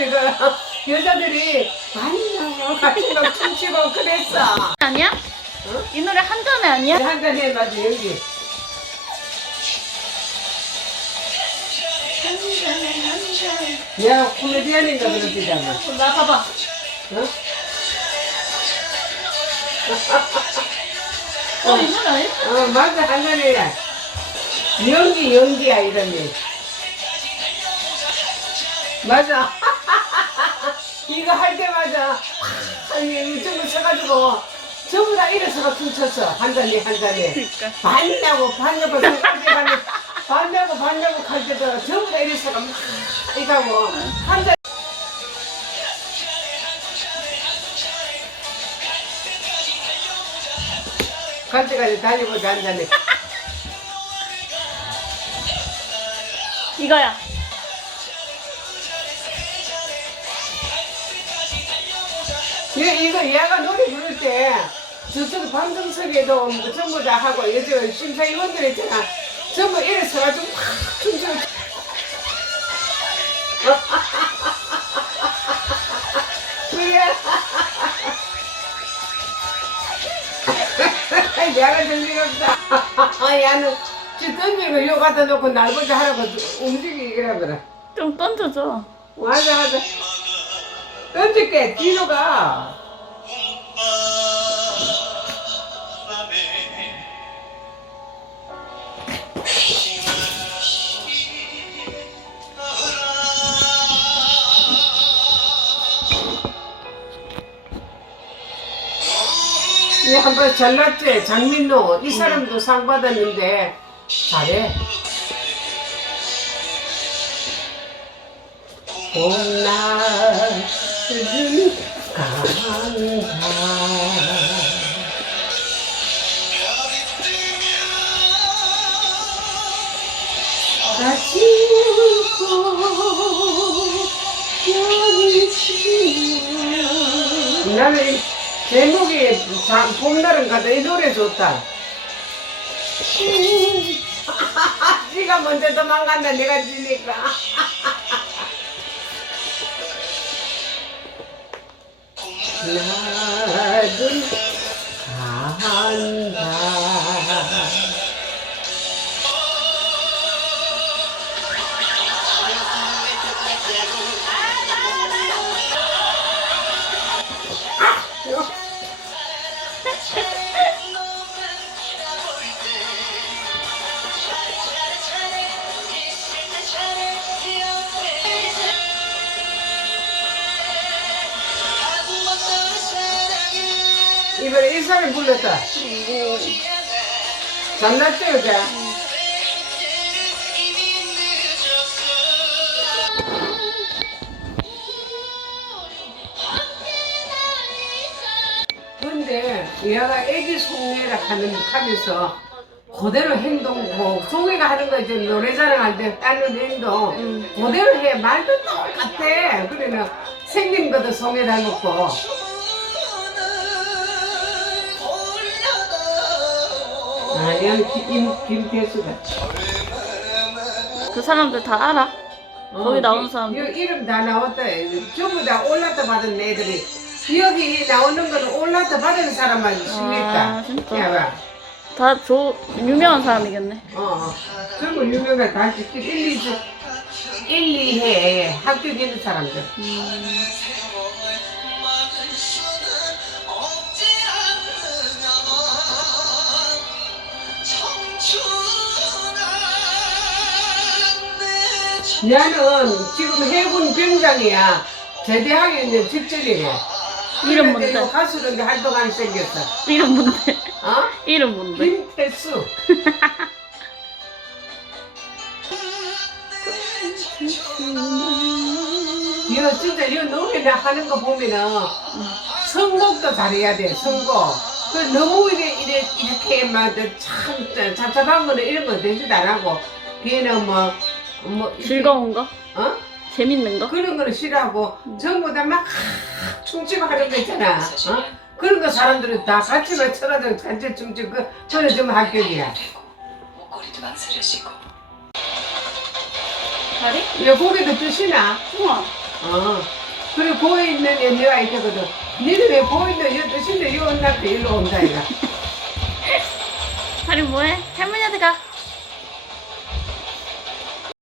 여자들이 많이 나와 같이 막 춤추고 그랬어. 아니야? 응? 이 노래 한잔에 아니야? 한 잔에 맞아 여기. 야 코미디언인가 그러지잖아. 나 봐봐. 어? 어, 이 노래 아니야? 어 맞아 한 잔에 연기 연기야 이러니. 맞아. 이거 할 때마다 아니 이쪽으로 쳐가지고 전부 다 일어서가 춤췄어 한 잔에 한. 그니까. 반냐고 반냐고 생각해가니 반냐고 반냐고 할 때도 전부 다 이래서가 막 이가고 한 잔 갈 때까지 한 잔에 이거야. 얘 이거 얘가 노래 부를 때 저쪽 방정석에도 뭐 전부 다 하고 요즘 심사위원들 있잖아. 전부 이래 서가지고 막 춤추고 그래. 내가 들리가 없다. 야는 지 던지고 요 갖다 놓고 날 먼저 하라고 움직이기라 그래. 좀 던져줘. 맞아 맞아 던질게 뒤로 가. 이 한번 잘났지 장민호 이 사람도 상 받았는데 잘해. 웃고 나는 이 제목이 자- 봄날은 가다 이 노래 좋다. 네가 먼저 도망간다 내가 지니까 나는 간다 이번에 이 사람이 불렀다. 장났죠 여자 근데 얘가 애기 송해라 하는 하면서 그대로 행동 뭐 송해가 하는 거 이제 노래자랑 할때 따는 행동 음. 그대로 해. 말도 똑같아. 그러면 생긴 것도 송해 닮았고 아 얘는 김, 김태수다 그 사람들 다 알아. 거기 나오는 사람들. 어, 이 이름 다 나왔다 전부 다 올라타 받은 애들이 여기 나오는 거는 올라타 받은 사람만 심했다 아, 진짜? 야봐 다 조, 유명한 사람이겠네. 어, 어. 전부 유명한 다 지키 1, 2주 1, 2회 합격 있는 사람들 나는 지금 해군 병장이야 제대하기 이제 직전이래 이름 근데 뭔데? 이거 가수인데 활동하게 생겼어 이름 뭔데? 어? 이름 뭔데? 김태수 이거 진짜 이거 노래나 하는 거 보면은 선곡도 잘해야 돼 선곡 그 너무 이래 이래 이렇게 막참 잡잡한 거는 이런 거 되지도 안 하고 걔는 뭐 뭐 즐거운 거? 어 재밌는 거? 그런 거는 싫어하고 전부 다 막 춤추고 하는 거 있잖아 어 그런 거 사람들은 다 같이 막 쳐가지고 같이 춤추고 그 저는 좀 합격이야 목걸이도 망설여지고 다리? 이거 고기도 드시나 우와. 어 그리고 보이는 연녀가 있거든. 니는 왜 보이는 여 뜻인데 요 온다 그 일로 온다 이가. 다리 뭐해? 할머니한테 가.